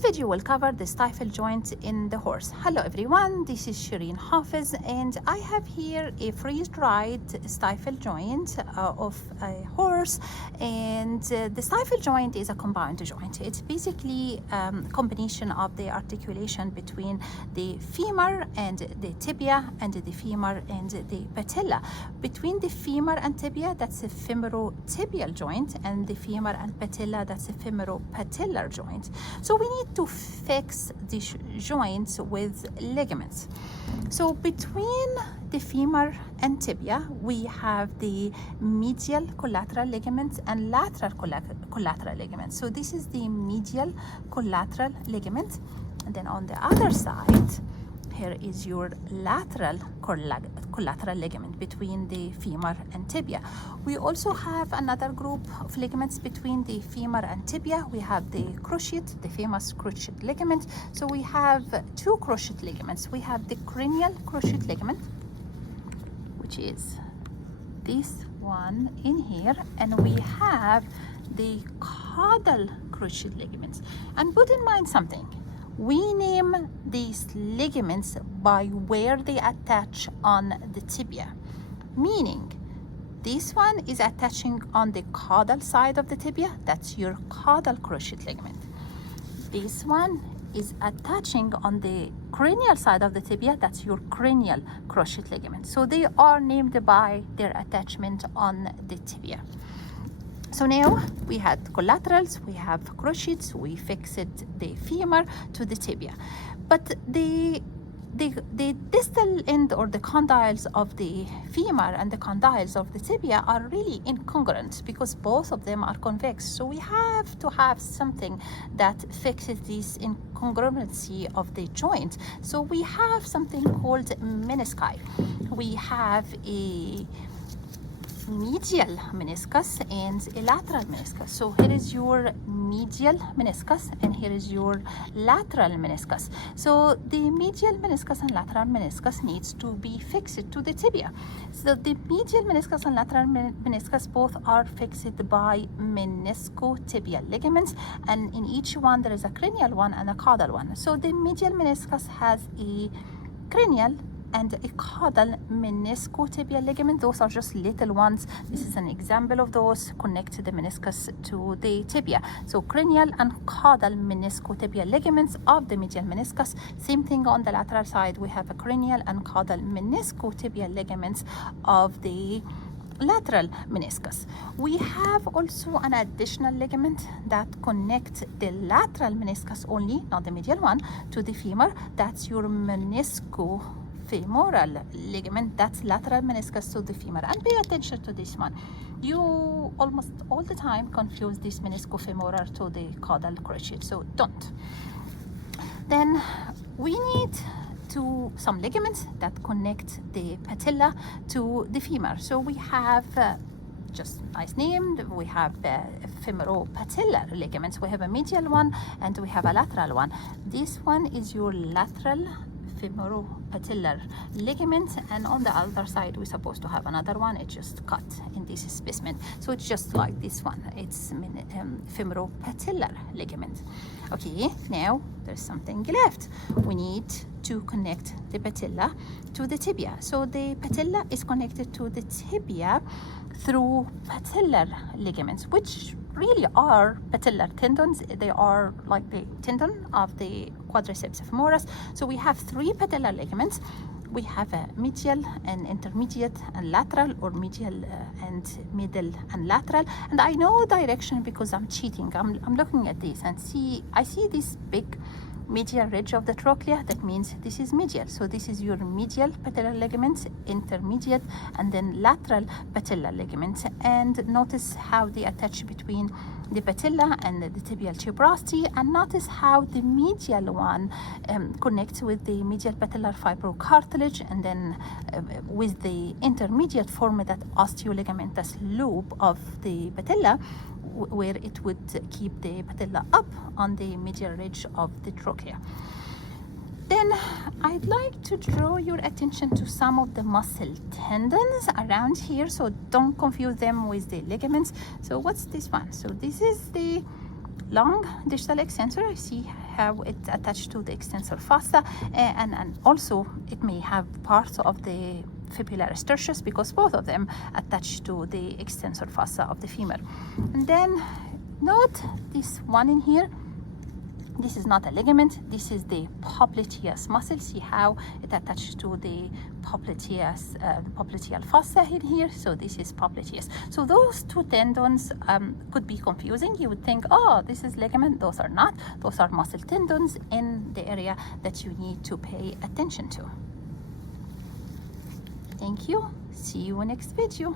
This video will cover the stifle joint in the horse. Hello everyone, this is Shireen Hafiz and I have here a freeze-dried stifle joint of a horse, and the stifle joint is a compound joint. It's basically a combination of the articulation between the femur and the tibia and the femur and the patella. Between the femur and tibia, that's a femorotibial joint, and the femur and patella, that's a femuropatellar joint. So we need to fix these joints with ligaments. So between the femur and tibia, we have the medial collateral ligament and lateral collateral ligament. So this is the medial collateral ligament, and then on the other side, here is your lateral collateral ligament between the femur and tibia. We also have another group of ligaments between the femur and tibia. We have the cruciate, the famous cruciate ligament. So we have two cruciate ligaments. We have the cranial cruciate ligament, which is this one in here, and we have the caudal cruciate ligaments. And put in mind something. We name these ligaments by where they attach on the tibia, meaning this one is attaching on the caudal side of the tibia, that's your caudal cruciate ligament. This one is attaching on the cranial side of the tibia, that's your cranial cruciate ligament. So they are named by their attachment on the tibia. So now we had collaterals, we have cruciates, we fixed the femur to the tibia. But the distal end or the condyles of the femur and the condyles of the tibia are really incongruent because both of them are convex. So we have to have something that fixes this incongruency of the joint. So we have something called menisci. We have a medial meniscus and a lateral meniscus. So here is your medial meniscus and here is your lateral meniscus. So the medial meniscus and lateral meniscus needs to be fixed to the tibia. So the medial meniscus and lateral meniscus both are fixed by meniscotibial ligaments, and in each one there is a cranial one and a caudal one. So the medial meniscus has a cranial and a caudal meniscotibial ligament. Those are just little ones. This is an example of those. Connect the meniscus to the tibia. So cranial and caudal meniscotibial ligaments of the medial meniscus. Same thing on the lateral side. We have a cranial and caudal meniscotibial ligaments of the lateral meniscus. We have also an additional ligament that connects the lateral meniscus only, not the medial one, to the femur. That's your meniscofemoral ligament. That's lateral meniscus to the femur. And pay attention to this one. You almost all the time confuse this meniscofemoral to the caudal cruciate, so don't. Then we need some ligaments that connect the patella to the femur. So we have just nice named. We have femuropatellar ligaments. We have a medial one and we have a lateral one. This one is your lateral femuropatellar ligament, and on the other side we're supposed to have another one. It's just cut in this specimen, so it's just like this one. It's femuropatellar ligament. Okay, now there's something left. We need to connect the patella to the tibia. So the patella is connected to the tibia through patellar ligaments, which really are patellar tendons. They are like the tendon of the quadriceps femoris. So we have three patellar ligaments. We have a medial and intermediate and lateral, or medial and middle and lateral. And I know direction because I'm cheating. I'm looking at this and I see this big medial ridge of the trochlea. That means this is medial. So this is your medial patellar ligaments, intermediate, and then lateral patellar ligaments. And notice how they attach between the patella and the tibial tuberosity, and notice how the medial one connects with the medial patellar fibrocartilage, and then with the intermediate form that osteoligamentous loop of the patella, where it would keep the patella up on the medial ridge of the trochlea. Then I'd like to draw your attention to some of the muscle tendons around here, so don't confuse them with the ligaments. So what's this one? So this is the long distal extensor. See how it's attached to the extensor fossa, and also it may have parts of the fibular tertius, because both of them attach to the extensor fossa of the femur. And then note this one in here. This is not a ligament, this is the popliteus muscle. See how it attaches to the popliteal fossa in here. So this is popliteus. So those two tendons could be confusing. You would think, oh, this is ligament. Those are not. Those are muscle tendons in the area that you need to pay attention to. Thank you. See you next video.